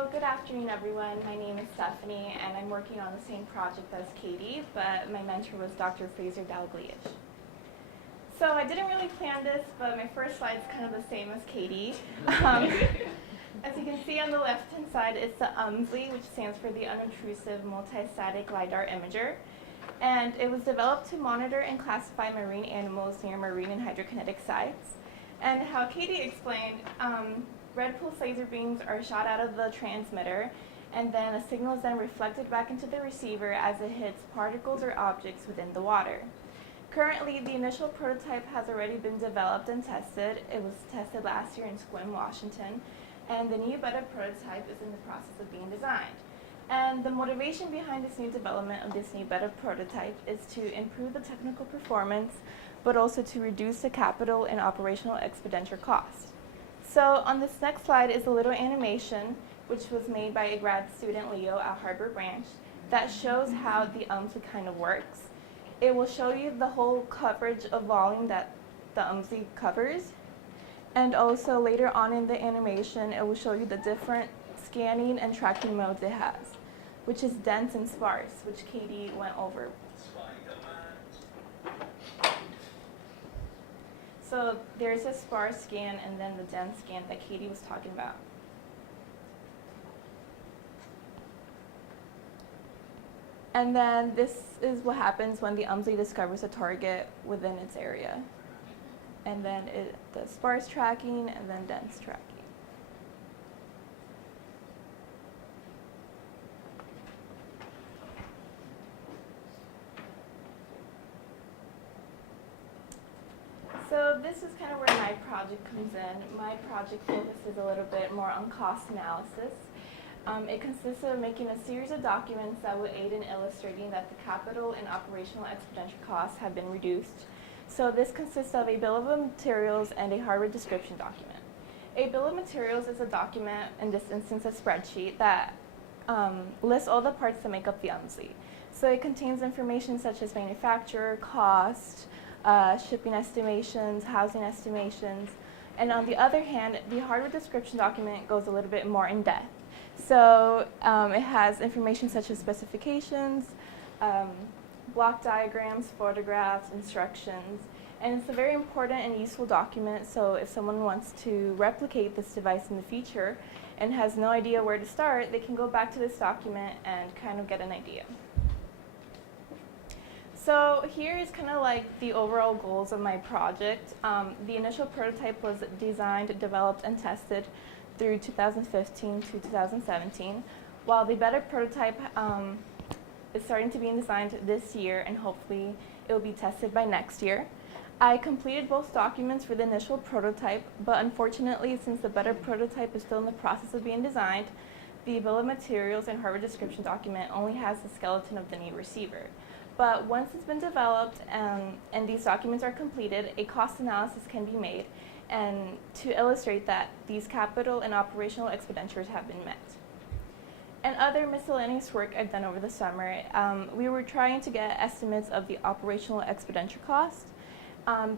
So good afternoon, everyone. My name is Stephanie, and I'm working on the same project as Katie, but my mentor was Dr. Fraser Dalglish. So I didn't really plan this, but my first slide is kind of the same as Katie. As you can see on the left-hand side, it's the UMSLI, which stands for the Unobtrusive Multi-Static LiDAR Imager. And it was developed to monitor and classify marine animals near marine and hydrokinetic sites. And how Katie explained, red pulse laser beams are shot out of the transmitter, and then a signal is then reflected back into the receiver as it hits particles or objects within the water. Currently, the initial prototype has already been developed and tested. It was tested last year in Sequim, Washington, and the new beta prototype is in the process of being designed. And the motivation behind this new development of this new beta prototype is to improve the technical performance, but also to reduce the capital and operational expenditure cost. So on this next slide is a little animation which was made by a grad student, Leo, at Harbor Branch, that shows how the UMSLI kind of works. It will show you the whole coverage of volume that the UMSLI covers, and also later on in the animation it will show you the different scanning and tracking modes it has, which is dense and sparse, which Katie went over. So there's a sparse scan and then the dense scan that Katie was talking about. And then this is what happens when the UMSLI discovers a target within its area. And then it does sparse tracking and then dense tracking. So this is kind of where my project comes in. My project focuses a little bit more on cost analysis. It consists of making a series of documents that would aid in illustrating that the capital and operational expenditure costs have been reduced. So this consists of a bill of materials and a hardware description document. A bill of materials is a document, in this instance a spreadsheet, that lists all the parts that make up the UMSLI. So it contains information such as manufacturer, cost, shipping estimations, housing estimations, and on the other hand, the hardware description document goes a little bit more in depth. So it has information such as specifications, block diagrams, photographs, instructions, and it's a very important and useful document, so if someone wants to replicate this device in the future and has no idea where to start, they can go back to this document and kind of get an idea. So here is kind of like the overall goals of my project. The initial prototype was designed, developed, and tested through 2015 to 2017, while the beta prototype is starting to be designed this year, and hopefully it will be tested by next year. I completed both documents for the initial prototype, but unfortunately, since the beta prototype is still in the process of being designed, the bill of materials and hardware description document only has the skeleton of the new receiver. But once it's been developed and these documents are completed, a cost analysis can be made and to illustrate that these capital and operational expenditures have been met. And other miscellaneous work I've done over the summer, we were trying to get estimates of the operational expenditure cost.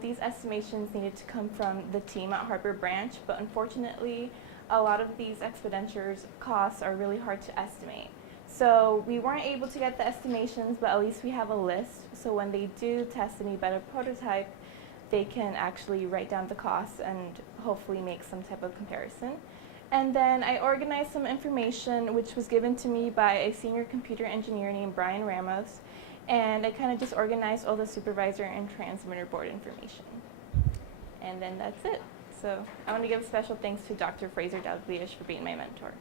These estimations needed to come from the team at Harbor Branch, but unfortunately, a lot of these expenditures costs are really hard to estimate. So we weren't able to get the estimations, but at least we have a list. So when they do test a new beta prototype, they can actually write down the costs and hopefully make some type of comparison. And then I organized some information which was given to me by a senior computer engineer named Brian Ramos, and I kind of just organized all the supervisor and transmitter board information. And then that's it. So I want to give special thanks to Dr. Fraser Dalglish for being my mentor.